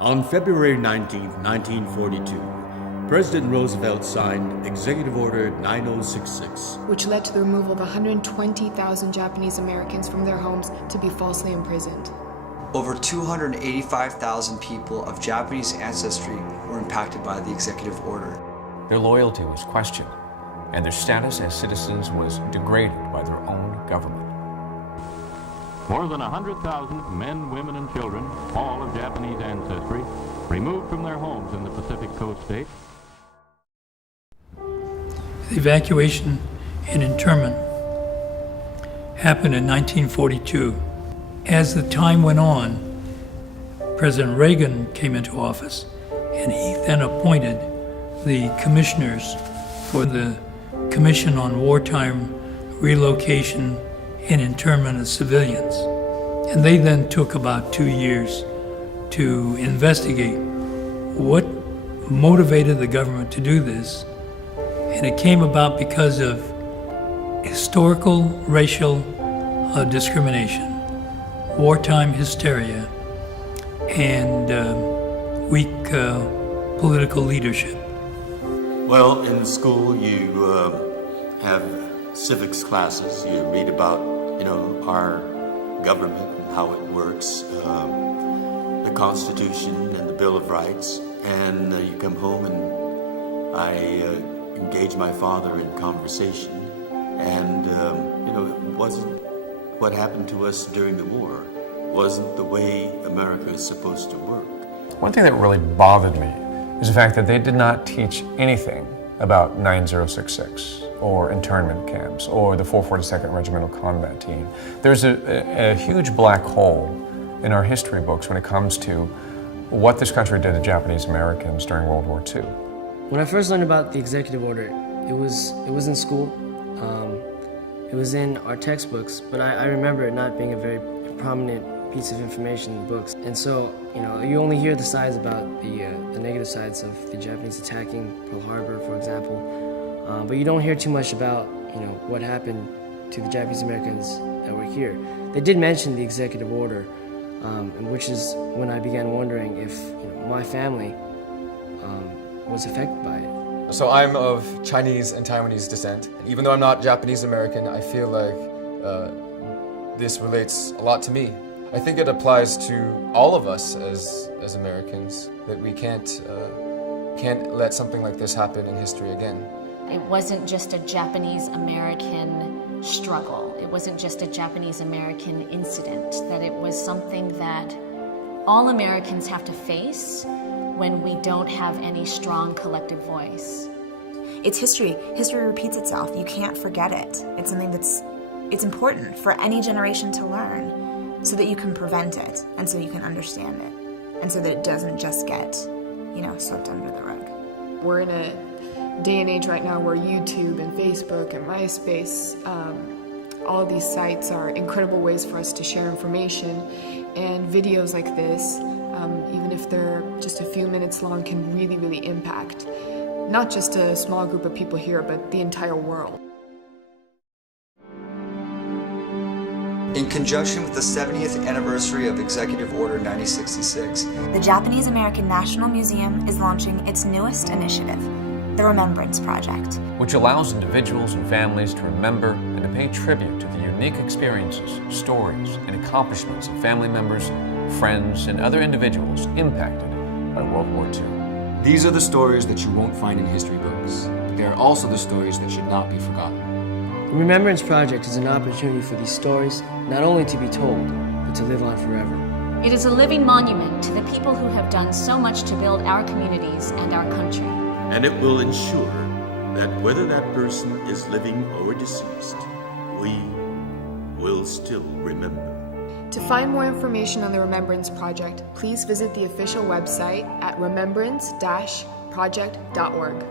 On February 19, 1942, President Roosevelt signed Executive Order 9066, which led to the removal of 120,000 Japanese Americans from their homes to be falsely imprisoned. Over 285,000 people of Japanese ancestry were impacted by the executive order. Their loyalty was questioned, and their status as citizens was degraded by their own government. More than 100,000 men, women, and children, all of Japanese ancestry, removed from their homes in the Pacific Coast states. The evacuation and internment happened in 1942. As the time went on, President Reagan came into office, and he then appointed the commissioners for the Commission on Wartime Relocation and Internment of Civilians. And they then took about 2 years to investigate what motivated the government to do this. And it came about because of historical racial discrimination, wartime hysteria, and weak political leadership. Well, in school you have civics classes. You read about, our government and how it works, the Constitution and the Bill of Rights, and you come home and I engage my father in conversation, and it wasn't what happened to us during the war, wasn't the way America is supposed to work. One thing that really bothered me is the fact that they did not teach anything about 9066 or internment camps or the 442nd Regimental Combat Team. There's a huge black hole in our history books when it comes to what this country did to Japanese Americans during World War II. When I first learned about the executive order, it was in school. It was in our textbooks, but I remember it not being a very prominent piece of information in the books. And so, you only hear the sides about the negative sides of the Japanese attacking Pearl Harbor, for example, but you don't hear too much about, what happened to the Japanese Americans that were here. They did mention the executive order, which is when I began wondering if my family was affected by it. So I'm of Chinese and Taiwanese descent. Even though I'm not Japanese American, I feel like this relates a lot to me. I think it applies to all of us as Americans, that we can't let something like this happen in history again. It wasn't just a Japanese American struggle. It wasn't just a Japanese American incident, that it was something that all Americans have to face when we don't have any strong collective voice. It's history. History repeats itself. You can't forget it. It's something it's important for any generation to learn so that you can prevent it and so you can understand it and so that it doesn't just get, swept under the rug. We're in a day and age right now where YouTube and Facebook and MySpace, all of these sites are incredible ways for us to share information, and videos like this, even if they're just a few minutes long, can really, really impact not just a small group of people here, but the entire world. In conjunction with the 70th anniversary of Executive Order 9066, the Japanese American National Museum is launching its newest initiative, the Remembrance Project, which allows individuals and families to remember and to pay tribute to the unique experiences, stories, and accomplishments of family members, friends, and other individuals impacted by World War II. These are the stories that you won't find in history books, but they are also the stories that should not be forgotten. The Remembrance Project is an opportunity for these stories not only to be told, but to live on forever. It is a living monument to the people who have done so much to build our communities and our country. And it will ensure that whether that person is living or deceased, we will still remember. To find more information on the Remembrance Project, please visit the official website at remembrance-project.org.